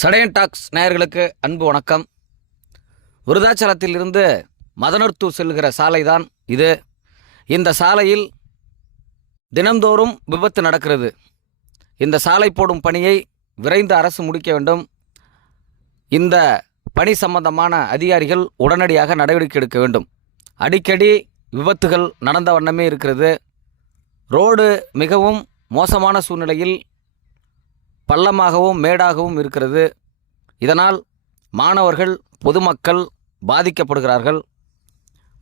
சடையன் tax நேயர்களுக்கு அன்பு வணக்கம். விருதாச்சலத்திலிருந்து மதனூர் செல்கிற சாலை தான் இது. இந்த சாலையில் தினந்தோறும் விபத்து நடக்கிறது. இந்த சாலை போடும் பணியை விரைந்து அரசு முடிக்க வேண்டும். இந்த பணி சம்பந்தமான அதிகாரிகள் உடனடியாக நடவடிக்கை எடுக்க வேண்டும். அடிக்கடி விபத்துகள் நடந்த வண்ணமே இருக்கிறது. ரோடு மிகவும் மோசமான சூழ்நிலையில் பள்ளமாகவும் மேடாகவும் இருக்கிறது. இதனால் மாணவர்கள் பொதுமக்கள் பாதிக்கப்படுகிறார்கள்.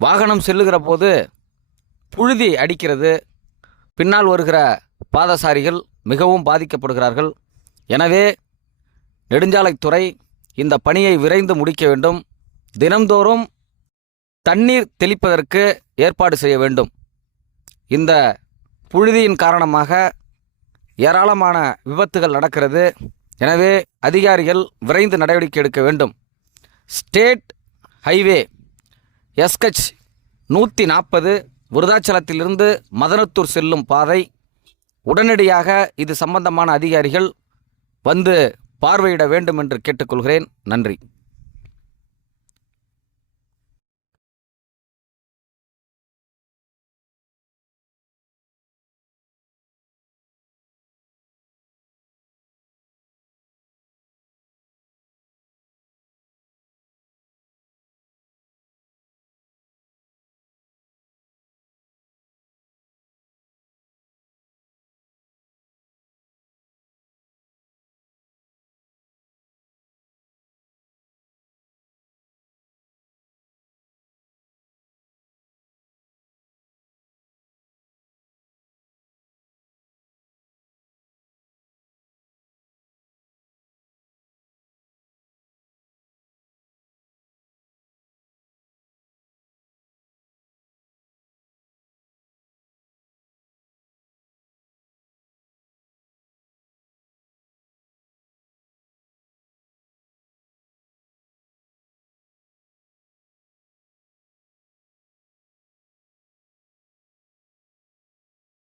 வாகனம் செல்லுகிற போது புழுதி அடிக்கிறது. பின்னால் வருகிற பாதசாரிகள் மிகவும் பாதிக்கப்படுகிறார்கள். எனவே நெடுஞ்சாலைத்துறை இந்த பணியை விரைந்து முடிக்க வேண்டும். தினந்தோறும் தண்ணீர் தெளிப்பதற்கு ஏற்பாடு செய்ய வேண்டும். இந்த புழுதியின் காரணமாக ஏராளமான விபத்துகள் நடக்கிறது. எனவே அதிகாரிகள் விரைந்து நடவடிக்கை எடுக்க வேண்டும். ஸ்டேட் ஹைவே SH 140 விருதாச்சலத்திலிருந்து மதனூர் செல்லும் பாதை. உடனடியாக இது சம்பந்தமான அதிகாரிகள் வந்து பார்வையிட வேண்டும் என்று கேட்டுக்கொள்கிறேன். நன்றி.